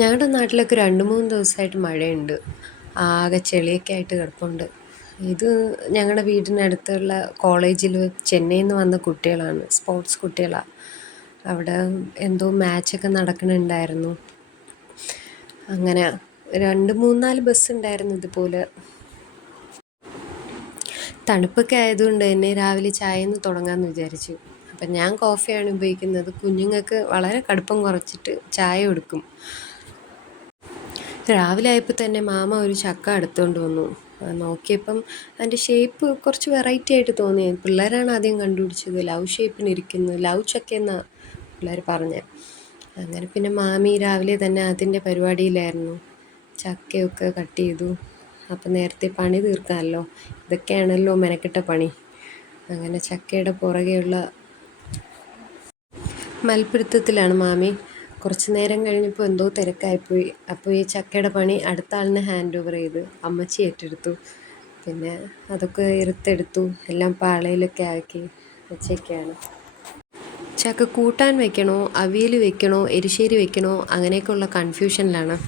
ഞങ്ങളുടെ നാട്ടിലൊക്കെ 2-3 ദിവസമായിട്ട് മഴയുണ്ട്. ആകെ ചെളിയൊക്കെ ആയിട്ട് കിടപ്പുണ്ട്. ഇത് ഞങ്ങളുടെ വീടിനടുത്തുള്ള കോളേജിൽ ചെന്നൈയിൽ നിന്ന് വന്ന കുട്ടികളാണ്. സ്പോർട്സ് കുട്ടികളാണ്. അവിടെ എന്തോ മാച്ചൊക്കെ നടക്കുന്നുണ്ടായിരുന്നു. അങ്ങനെ 2-3-4 ബസ് ഉണ്ടായിരുന്നു ഇതുപോലെ. തണുപ്പൊക്കെ ആയതുകൊണ്ട് തന്നെ രാവിലെ ചായയിൽ തുടങ്ങാമെന്ന് വിചാരിച്ചു. അപ്പം ഞാൻ കോഫിയാണ് ഉപയോഗിക്കുന്നത്. കുഞ്ഞുങ്ങൾക്ക് വളരെ കടുപ്പം കുറച്ചിട്ട് ചായ കൊടുക്കും. രാവിലെ ആയപ്പോൾ തന്നെ മാമ ഒരു ചക്ക എടുത്തുകൊണ്ട് വന്നു. നോക്കിയപ്പം അതിൻ്റെ ഷേപ്പ് കുറച്ച് വെറൈറ്റി ആയിട്ട് തോന്നി. പിള്ളേരാണ് ആദ്യം കണ്ടുപിടിച്ചത്. ലവ് ഷേപ്പിനിരിക്കുന്നു, ലവ് ചക്കയെന്നാണ് പിള്ളേർ പറഞ്ഞത്. അങ്ങനെ പിന്നെ മാമി രാവിലെ തന്നെ അതിൻ്റെ പരിപാടിയിലായിരുന്നു. ചക്കയൊക്കെ കട്ട് ചെയ്തു. അപ്പം നേരത്തെ പണി തീർക്കാമല്ലോ. ഇതൊക്കെയാണല്ലോ മെനക്കെട്ട പണി. അങ്ങനെ ചക്കയുടെ പുറകെയുള്ള മൽപ്പിടുത്തത്തിലാണ് മാമി. കുറച്ച് നേരം കഴിഞ്ഞപ്പോൾ എന്തോ തിരക്കായിപ്പോയി. അപ്പോൾ ഈ ചക്കയുടെ പണി അടുത്ത ആളിന് ഹാൻഡ് ഓവർ ചെയ്ത് അമ്മച്ചി ഏറ്റെടുത്തു. പിന്നെ അതൊക്കെ ഇറുത്തെടുത്തു. എല്ലാം പാളയിലൊക്കെ ആക്കി വെച്ചൊക്കെയാണ്. ചക്ക കൂട്ടാൻ വെക്കണോ, അവിയൽ വെക്കണോ, എരിശ്ശേരി വെക്കണോ, അങ്ങനെയൊക്കെയുള്ള കൺഫ്യൂഷനിലാണ്.